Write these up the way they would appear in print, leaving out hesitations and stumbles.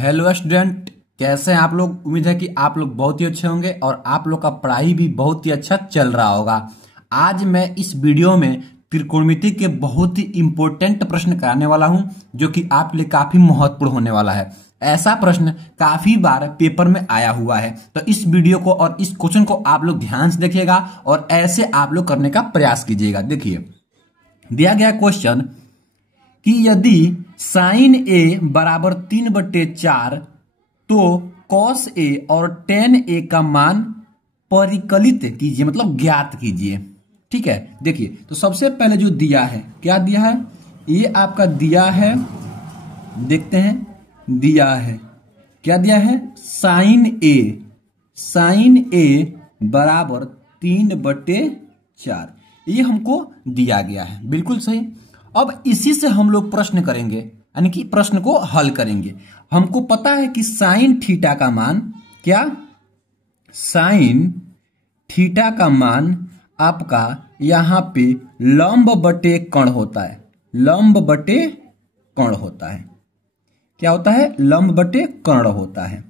Hello student, कैसे हैं आप लोग। उम्मीद है कि आप लोग बहुत ही अच्छे होंगे और आप लोग का पढ़ाई भी बहुत ही अच्छा चल रहा होगा। आज मैं इस वीडियो में त्रिकोणमिति के बहुत ही इंपॉर्टेंट प्रश्न कराने वाला हूं, जो कि आपके लिए काफी महत्वपूर्ण होने वाला है। ऐसा प्रश्न काफी बार पेपर में आया हुआ है, तो इस वीडियो को और इस क्वेश्चन को आप लोग ध्यान से देखिएगा और ऐसे आप लोग करने का प्रयास कीजिएगा। देखिए, दिया गया क्वेश्चन कि यदि साइन ए बराबर 3/4 तो कॉस ए और टेन ए का मान परिकलित कीजिए, मतलब ज्ञात कीजिए। ठीक है, देखिए तो सबसे पहले जो दिया है, क्या दिया है, ये आपका दिया है, देखते हैं दिया है, क्या दिया है, साइन ए बराबर 3/4 ये हमको दिया गया है, बिल्कुल सही। अब इसी से हम लोग प्रश्न करेंगे, यानी कि प्रश्न को हल करेंगे। हमको पता है कि साइन थीटा का मान, क्या, साइन थीटा का मान आपका यहां पे लंब बटे कर्ण होता है, लंब बटे कर्ण होता है। क्या होता है, लंब बटे कर्ण होता है।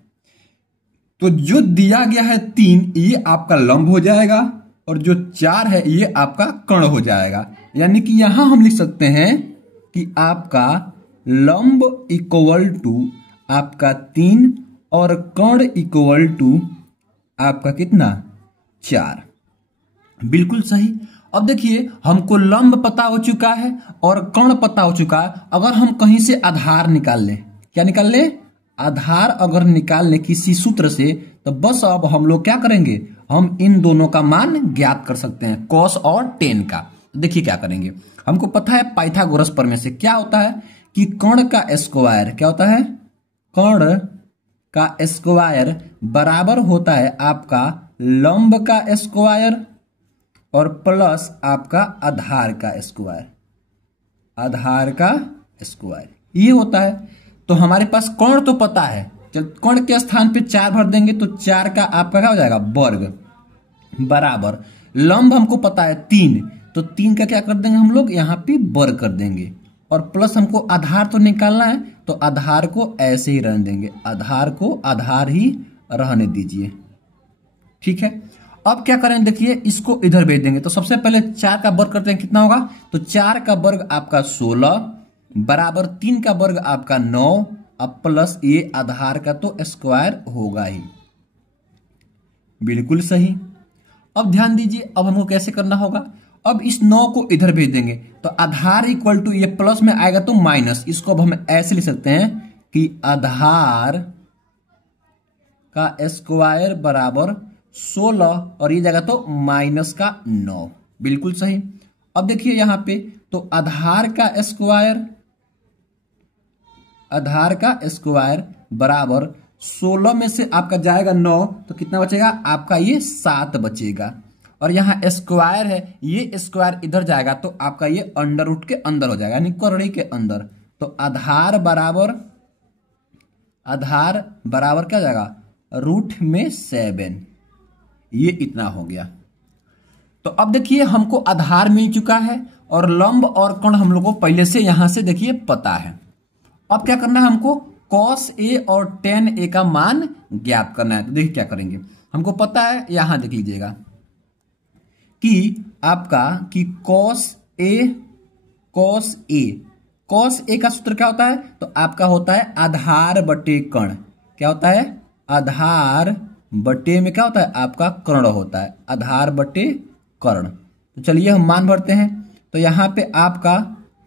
तो जो दिया गया है 3, ये आपका लंब हो जाएगा और जो 4 है ये आपका कर्ण हो जाएगा। यानी कि यहां हम लिख सकते हैं कि आपका लंब इक्वल टू आपका 3 और कर्ण इक्वल टू आपका कितना, 4। बिल्कुल सही। अब देखिए, हमको लंब पता हो चुका है और कर्ण पता हो चुका है। अगर हम कहीं से आधार निकाल लें, क्या निकाल लें, आधार अगर निकाल लें किसी सूत्र से, तो बस अब हम लोग क्या करेंगे, हम इन दोनों का मान ज्ञात कर सकते हैं, कॉस और टेन का। देखिए क्या करेंगे, हमको पता है पाइथागोरस प्रमेय से क्या होता है कि कर्ण का स्क्वायर, क्या होता है, कर्ण का स्क्वायर बराबर होता है आपका लंब का स्क्वायर और प्लस आपका आधार का स्क्वायर, आधार का स्क्वायर ये होता है। तो हमारे पास कर्ण तो पता है, जब कर्ण के स्थान पे 4 भर देंगे तो 4 का आपका क्या हो जाएगा, वर्ग, बराबर लंब हमको पता है 3, तो 3 का क्या कर देंगे हम लोग, यहाँ पे वर्ग कर देंगे और प्लस हमको आधार तो निकालना है, तो आधार को ऐसे ही रहने देंगे, आधार को आधार ही रहने दीजिए। ठीक है, अब क्या करें, देखिए इसको इधर भेज देंगे। तो सबसे पहले 4 का वर्ग करते हैं, कितना होगा, तो 4 का वर्ग आपका 16 बराबर 3 का वर्ग आपका 9, अब प्लस ये आधार का तो स्क्वायर होगा ही, बिल्कुल सही। अब ध्यान दीजिए, अब हमको कैसे करना होगा, अब इस 9 को इधर भेज देंगे तो आधार इक्वल टू ये प्लस में आएगा तो माइनस, इसको अब हम ऐसे लिख सकते हैं कि आधार का स्क्वायर बराबर 16 और ये जगह तो माइनस का 9, बिल्कुल सही। अब देखिए यहां पे तो आधार का स्क्वायर बराबर 16 में से आपका जाएगा 9, तो कितना बचेगा आपका, ये 7 बचेगा। और यहाँ स्क्वायर है, ये स्क्वायर इधर जाएगा तो आपका ये अंडर रूट के अंदर हो जाएगा, यानी कर्ण के अंदर। तो आधार बराबर क्या जाएगा, √7, ये इतना हो गया। तो अब देखिए हमको आधार मिल चुका है और लंब और कर्ण हम लोग को पहले से यहां से देखिए पता है। अब क्या करना है, हमको कॉस ए और टेन ए का मान ज्ञात करना है। तो देखिए क्या करेंगे, हमको पता है, यहां देख लीजिएगा कि आपका कि कॉस ए का सूत्र क्या होता है, तो आपका होता है आधार बटे कर्ण। क्या होता है, आधार बटे में क्या होता है आपका कर्ण होता है, आधार बटे कर्ण। तो चलिए हम मान भरते हैं। तो यहां पे आपका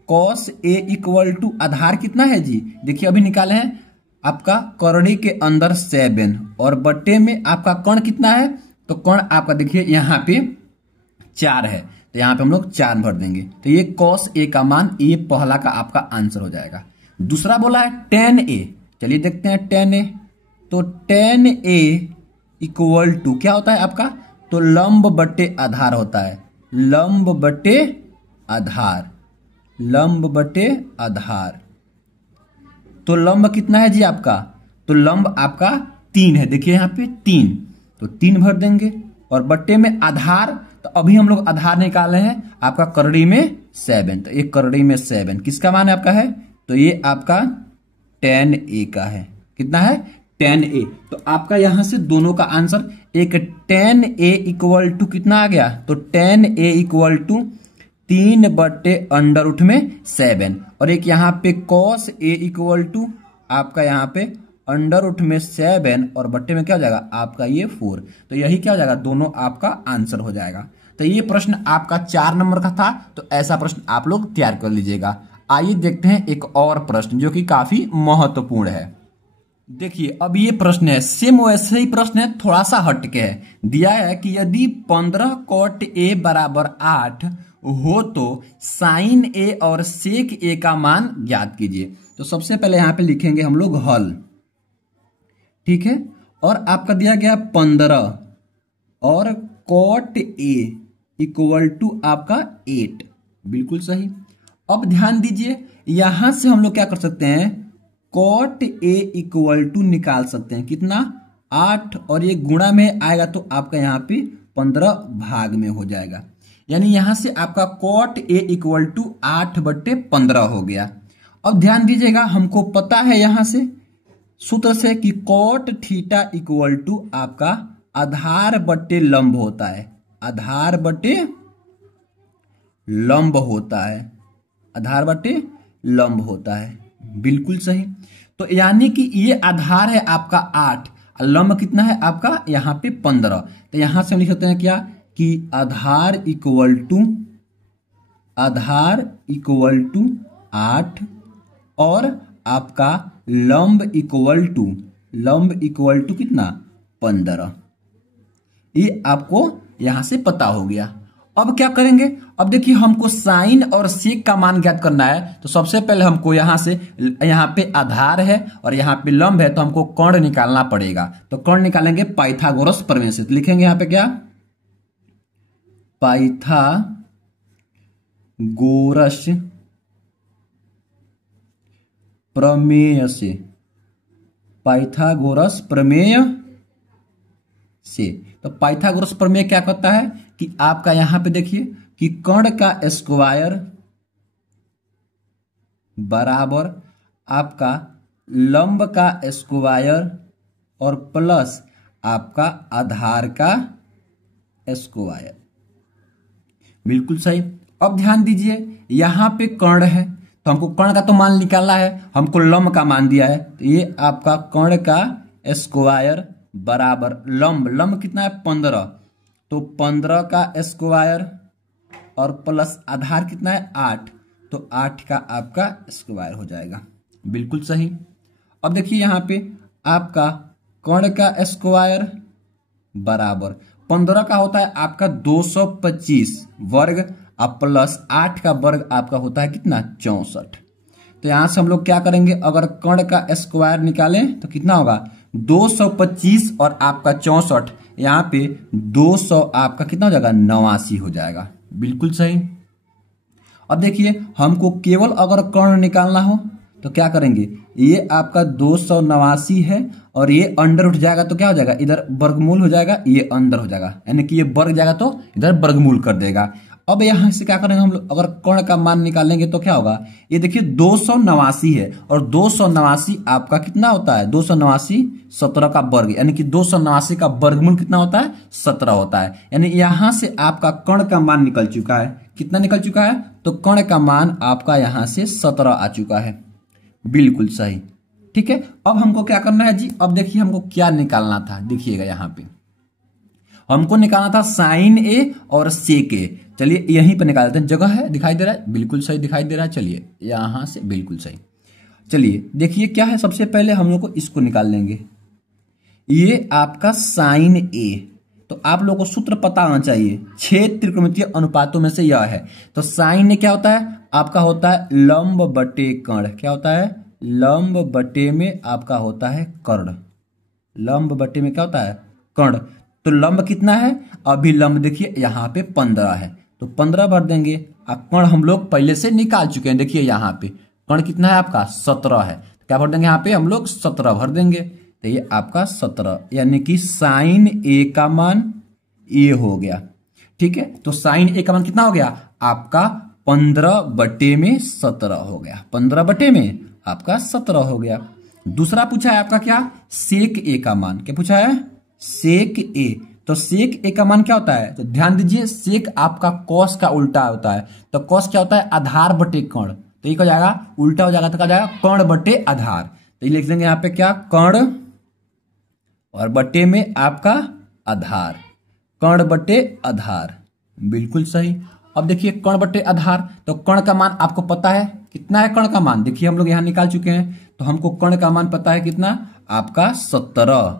कॉस ए इक्वल टू आधार कितना है जी, देखिए अभी निकाले हैं, आपका कर्णी के अंदर 7 और बटे में आपका कर्ण कितना है, तो कर्ण आपका देखिए यहाँ पे 4 है, तो यहाँ पे हम लोग 4 भर देंगे। तो ये कॉस ए का मान, ये पहला का आपका आंसर हो जाएगा। दूसरा बोला है टेन ए, चलिए देखते हैं टेन ए। तो टेन ए इक्वल टू क्या होता है आपका, तो लंब बटे आधार होता है, लंब बटे आधार, लंब बटे आधार। तो लंब कितना है जी आपका, तो लंब आपका 3 है, देखिए यहाँ पे 3, तो 3 भर देंगे और बट्टे में आधार, तो अभी हम लोग आधार निकाले हैं आपका करड़ी में 7, तो एक करड़ी में 7 किसका मान आपका है, तो ये आपका tan a का है, कितना है 10a। तो आपका यहां से दोनों का आंसर एक 10a इक्वल टू कितना आ गया, तो 10a इक्वल टू 3/√7 और एक यहाँ पे cos a इक्वल टू आपका यहाँ पे √7 और बट्टे में क्या हो जाएगा आपका ये 4। तो यही क्या हो जाएगा, दोनों आपका आंसर हो जाएगा। तो ये प्रश्न आपका 4 नंबर का था, तो ऐसा प्रश्न आप लोग तैयार कर लीजिएगा। आइए देखते हैं एक और प्रश्न जो कि काफी महत्वपूर्ण है। देखिए अब ये प्रश्न है, सेम वैसे ही प्रश्न है, थोड़ा सा हटके है। दिया है कि यदि 15 cot a बराबर 8 हो तो sin a और sec a का मान ज्ञात कीजिए। तो सबसे पहले यहां पे लिखेंगे हम लोग हल, ठीक है। और आपका दिया गया 15 और cot a इक्वल टू आपका 8, बिल्कुल सही। अब ध्यान दीजिए यहां से हम लोग क्या कर सकते हैं, cot a इक्वल टू निकाल सकते हैं, कितना 8 और ये गुणा में आएगा तो आपका यहाँ पे 15 भाग में हो जाएगा। यानी यहां से आपका cot a इक्वल टू 8/15 हो गया। अब ध्यान दीजिएगा हमको पता है यहां से सूत्र से कि cot थीटा इक्वल टू आपका आधार बट्टे लंब होता है, आधार बट्टे लंब होता है, आधार बट्टे लंब होता है, बिल्कुल सही। तो यानी कि ये आधार है आपका 8 और लंब कितना है आपका यहाँ पे 15। तो यहां से हम लिख सकते हैं क्या कि आधार इक्वल टू 8 और आपका लंब इक्वल टू कितना 15। ये आपको यहां से पता हो गया। अब क्या करेंगे, अब देखिए हमको साइन और सेक का मान ज्ञात करना है। तो सबसे पहले हमको यहां से, यहां पे आधार है और यहां पे लंब है, तो हमको कर्ण निकालना पड़ेगा। तो कर्ण निकालेंगे पाइथागोरस प्रमेय से। तो लिखेंगे यहां पे क्या, पाइथागोरस प्रमेय से, पाइथागोरस प्रमेय से। तो पाइथागोरस प्रमेय क्या कहता है कि आपका यहां पे देखिए कि कर्ण का स्क्वायर बराबर आपका लंब का स्क्वायर और प्लस आपका आधार का स्क्वायर, बिल्कुल सही। अब ध्यान दीजिए यहां पे कर्ण है तो हमको कर्ण का तो मान निकालना है, हमको लंब का मान दिया है। तो ये आपका कर्ण का स्क्वायर बराबर लंब कितना है 15, तो 15 का स्क्वायर और प्लस आधार कितना है 8, तो 8 का आपका स्क्वायर हो जाएगा, बिल्कुल सही। अब देखिए यहां पे आपका कर्ण का स्क्वायर बराबर 15 का होता है आपका 225 वर्ग और प्लस 8 का वर्ग आपका होता है कितना 64। तो यहां से हम लोग क्या करेंगे, अगर कर्ण का स्क्वायर निकालें तो कितना होगा 225 और आपका 64, यहाँ पे 200 आपका कितना हो जाएगा 89 हो जाएगा, बिल्कुल सही। अब देखिए हमको केवल अगर कर्ण निकालना हो तो क्या करेंगे, ये आपका 289 है और ये अंडर उठ जाएगा तो क्या हो जाएगा, इधर वर्गमूल हो जाएगा, ये अंदर हो जाएगा, यानी कि ये वर्ग जाएगा तो इधर वर्गमूल कर देगा। अब यहां से क्या करेंगे हम लोग, अगर कर्ण का मान निकालेंगे तो क्या होगा, ये देखिए 289 है और 289 आपका कितना होता है 289 17 का वर्ग, यानी कि 289 का वर्गमूल कितना होता है 17 होता है। यानी यहां से आपका कर्ण का मान निकल चुका है, कितना निकल चुका है, तो कर्ण का मान आपका यहां से 17 आ चुका है, बिल्कुल सही, ठीक है। अब हमको क्या करना है जी, अब देखिए हमको क्या निकालना था, देखिएगा यहां पे हमको निकालना था साइन ए और सेक ए। चलिए यहीं पर निकाल देते हैं, जगह है दिखाई दे रहा है, बिल्कुल सही दिखाई दे रहा है। चलिए यहां से बिल्कुल सही, चलिए देखिए क्या है, सबसे पहले हम लोग को इसको निकाल लेंगे। ये आपका साइन ए, तो आप लोगों को सूत्र पता होना चाहिए, 6 त्रिकोणमितीय अनुपातों में से यह है। तो साइन ए क्या होता है, आपका होता है लंब बटे कर्ण, क्या होता है लंब बटे में आपका होता है कर्ण, लंब बटे में क्या होता है कर्ण। तो लंब कितना है, अभी लंब देखिए यहाँ पे 15 है, तो 15 भर देंगे। अब कर्ण हम लोग पहले से निकाल चुके हैं, देखिए यहाँ पे कर्ण कितना है आपका 17 है, तो क्या भर देंगे यहाँ पे हम लोग 17 भर देंगे। तो ये आपका 17, यानी कि साइन ए का मान ए हो गया, ठीक है। तो साइन ए का मान कितना हो गया आपका 15 बटे में 17 हो गया, 15 बटे में आपका 17 हो गया। दूसरा पूछा है आपका क्या, सेक ए का मान। क्या पूछा है, सेक ए। तो सेक ए का मान क्या होता है, तो ध्यान दीजिए सेक आपका कॉस का उल्टा होता है। तो कॉस क्या होता है, आधार बटे कर्ण। तो ये क्या हो जाएगा, उल्टा हो जाएगा, तो क्या जाएगा कर्ण बटे आधार। तो ये लिख देंगे यहाँ पे क्या, कर्ण और बटे में आपका आधार, कर्ण बटे आधार। बिल्कुल सही। अब देखिए कर्ण बटे आधार, तो कर्ण का मान आपको पता है कितना है, कर्ण का मान देखिए हम लोग यहां निकाल चुके हैं। तो हमको कर्ण का मान पता है कितना, आपका 17।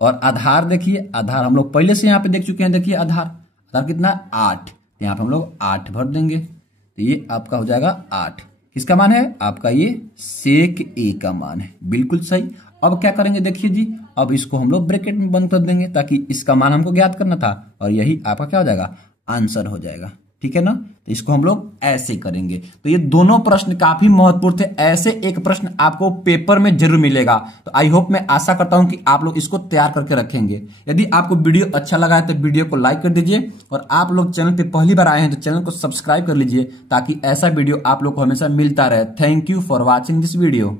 और आधार देखिए, आधार हम लोग पहले से यहाँ पे देख चुके हैं। देखिए आधार कितना, 8। यहाँ पे हम लोग 8 भर देंगे, तो ये आपका हो जाएगा 8। किसका मान है, आपका ये सेक ए का मान है। बिल्कुल सही। अब क्या करेंगे देखिए जी, अब इसको हम लोग ब्रैकेट में बंद कर देंगे ताकि इसका मान हमको ज्ञात करना था, और यही आपका क्या हो जाएगा, आंसर हो जाएगा। ठीक है ना। तो इसको हम लोग ऐसे करेंगे। तो ये दोनों प्रश्न काफी महत्वपूर्ण थे, ऐसे एक प्रश्न आपको पेपर में जरूर मिलेगा। तो आई होप, मैं आशा करता हूं कि आप लोग इसको तैयार करके रखेंगे। यदि आपको वीडियो अच्छा लगा है तो वीडियो को लाइक कर दीजिए, और आप लोग चैनल पे पहली बार आए हैं तो चैनल को सब्सक्राइब कर लीजिए, ताकि ऐसा वीडियो आप लोग को हमेशा मिलता रहे। Thank you for watching this video.